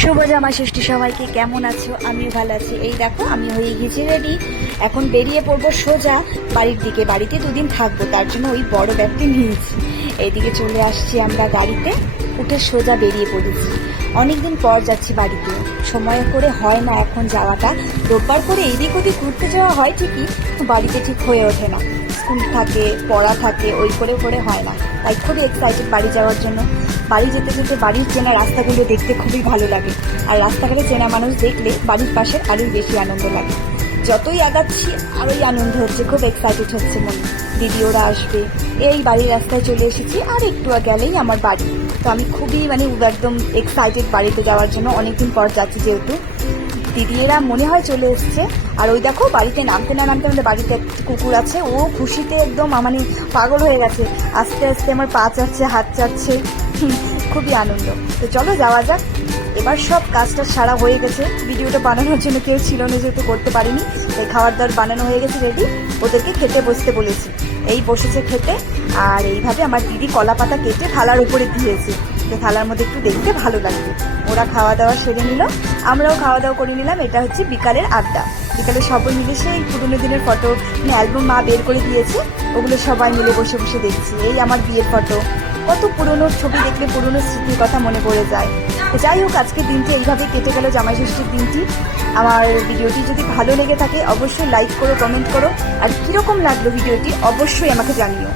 শুভ জামা ষষ্ঠী সবাইকে, কেমন আছো? আমিও ভালো আছি। এই দেখো আমি হয়ে গেছি রেডি, এখন বেরিয়ে পড়বো সোজা বাড়ির দিকে। বাড়িতে দুদিন থাকবো, তার জন্য ওই বড় ব্যাগটি নিয়েছি। এইদিকে চলে আসছি আমরা গাড়িতে উঠে, সোজা বেরিয়ে পড়েছি। অনেকদিন পর যাচ্ছি বাড়িতে, সময় করে হয় না এখন যাওয়াটা। রোববার করে এইদিক ওদিক ঘুরতে যাওয়া হয় ঠিকই, বাড়িতে ঠিক হয়ে ওঠে না। স্কুল থাকে, পড়া থাকে, ওই করে হয় না। তাই খুবই এক্সাইটেড বাড়ি যাওয়ার জন্য। বাড়ি যেতে যেতে বাড়ির চেনা রাস্তাগুলো দেখতে খুবই ভালো লাগে, আর রাস্তাঘাটে চেনা মানুষ দেখলে বাড়ির পাশে আরোই বেশি আনন্দ লাগে। যতই আগাচ্ছি আরোই আনন্দ হচ্ছে, খুব এক্সাইটেড হচ্ছে মনে। দিদি ওরা আসবে। এই বাড়ির রাস্তায় চলে এসেছি, আর একটু গেলেই আমার বাড়ি। তো আমি খুবই একদম এক্সাইটেড বাড়িতে যাওয়ার জন্য। অনেকদিন পর যাচ্ছি যেহেতু। দিদিরা মনে হয় চলে এসছে। আর ওই দেখো বাড়িতে নামতে না নামতে আমাদের বাড়িতে একটা কুকুর আছে, ও খুশিতে একদম পাগল হয়ে গেছে। আস্তে আস্তে আমার পা চাচ্ছে, হাত চাচ্ছে, খুবই আনন্দ। তো চলো যাওয়া যাক। এবার সব কাজটা সারা হয়ে গেছে। ভিডিওটা বানানোর জন্য কেউ ছিল না যেহেতু করতে পারিনি, তাই খাবার দাবার বানানো হয়ে গেছে রেডি। ওদেরকে খেতে বসতে বলেছি, এই বসেছে খেতে। আর এইভাবে আমার দিদি কলা পাতা কেটে থালার উপরে দিয়েছে, তো থালার মধ্যে একটু দেখতে ভালো লাগবে। ওরা খাওয়া দাওয়া সেরে নিল, আমরাও খাওয়া দাওয়া করে নিলাম। এটা হচ্ছে বিকালের আড্ডা। বিকালে সবাই মিলে সেই পুরোনো দিনের ফটো অ্যালবাম মা বের করে দিয়েছে, ওগুলো সবাই মিলে বসে বসে দেখছি। এই আমার বিয়ের ফটো, কত পুরনো ছবি দেখলে পুরনো স্মৃতির কথা মনে পড়ে যায়। তো যাই হোক, আজকের দিনটি এইভাবে কেটে গেল, জামাই ষষ্ঠীর দিনটি। আমার ভিডিওটি যদি ভালো লেগে থাকে অবশ্যই লাইক করো, কমেন্ট করো, আর কীরকম লাগলো ভিডিওটি অবশ্যই আমাকে জানিও।